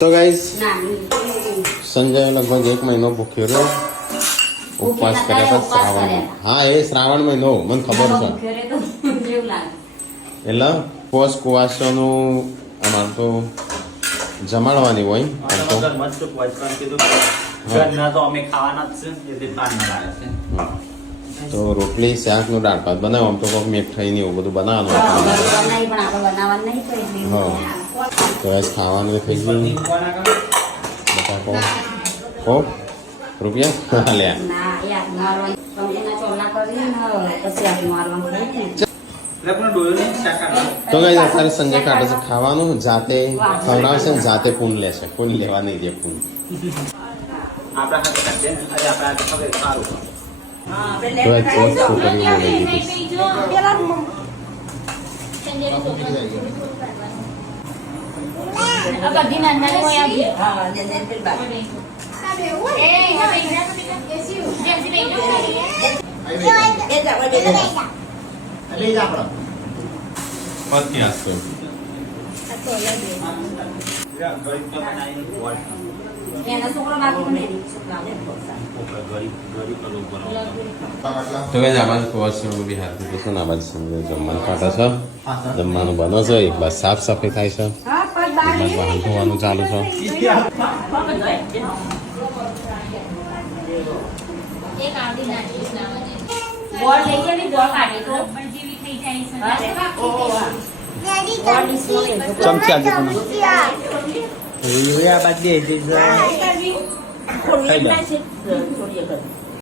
તો ગાઈસ સંજય લગભગ 1 મહિનો ભૂખ્યો રહ્યો, ઉપવાસ કર્યા હતા શ્રાવણ. હા, એ શ્રાવણ મહિનો મને ખબર છે. એટલે પોષ કુવાસોનું અમારે તો જમાડવાની હોય. તો રોટલી શાક નું દાળ ભાત બનાવો. આમ તો કોઈક મીઠાઈ ને એવું બધું બનાવવાનું. તો ખાવાનું થઈ ગયું. બટાકો કો રૂપિયા લે. તો કઈ અત્યારે સંજય કાઢે છે ખાવાનું, જાતે ખવડાવશે ને જાતે પૂન લેશે. પૂન લેવા નહીં દે. પૂન તો કઈ આમાં કુવાસીઓનું બી હાથ દીધું છે ને. આ બાજુ જમવાનું કાઢે છે, જમવાનું બનો છે, બસ સાફ સફાઈ થાય છે, વાહન ધોવાનું ચાલુ છે. ચમચી